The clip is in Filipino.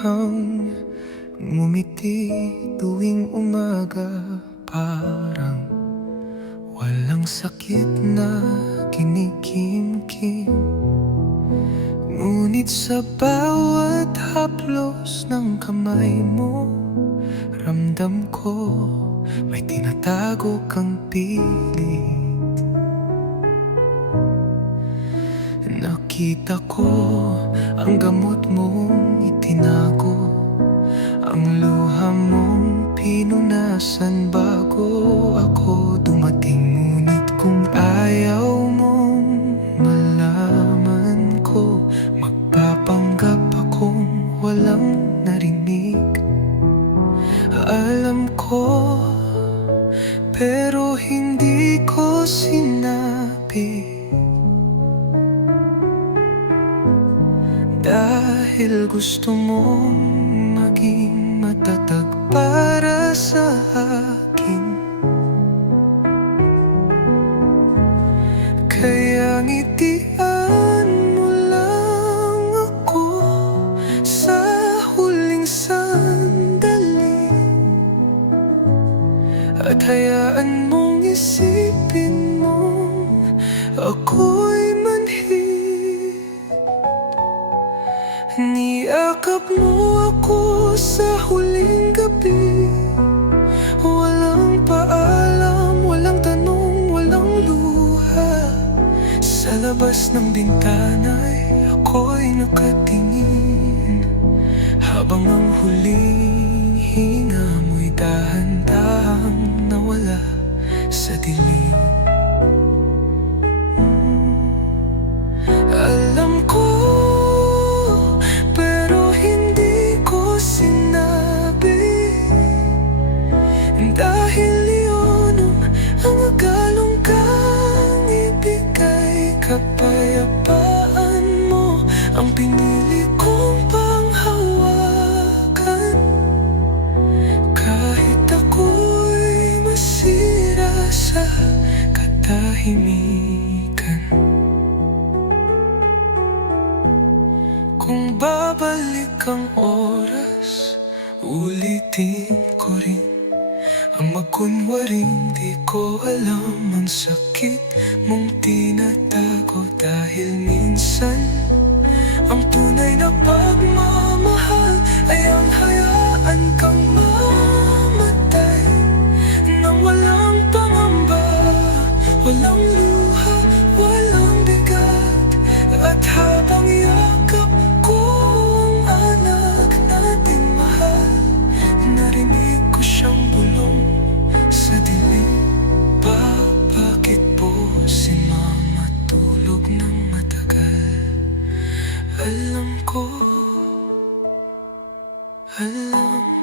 kang ngumiti tuwing umaga Parang walang sakit na kinikimkim. Ngunit sa bawat haplos ng kamay mo Ramdam ko may tinatago kang pilit. Nakita ko ang gamot mong itinago pinunasan bago ako dumating Ngunit kung ayaw mong malaman ko Magpapanggap akong walang narinig. Alam ko pero hindi ko sinabi. Dahil gusto mong maging matatag para sa akin. Kaya ngitian mo lang ako sa huling sandali. At hayaan mong isipin mo ako'y manhid. Niyakap mo ako labas ng bintana'y ako'y nakatingin. Habang ang huling hinga mo'y dahan-dahang nawala sa dilim katahimikan Kung babalik ang oras, ulitin ko rin. Ang magkunwaring di ko alam ang sakit mong tinatago Dahil minsan, ang tunay na pagmamahal isang luha, walang bigat At habang yakap ko ang anak natin mahal Narinig ko siyang bulong sa dilim Pa, bakit po si mama tulog ng matagal? Alam ko, alam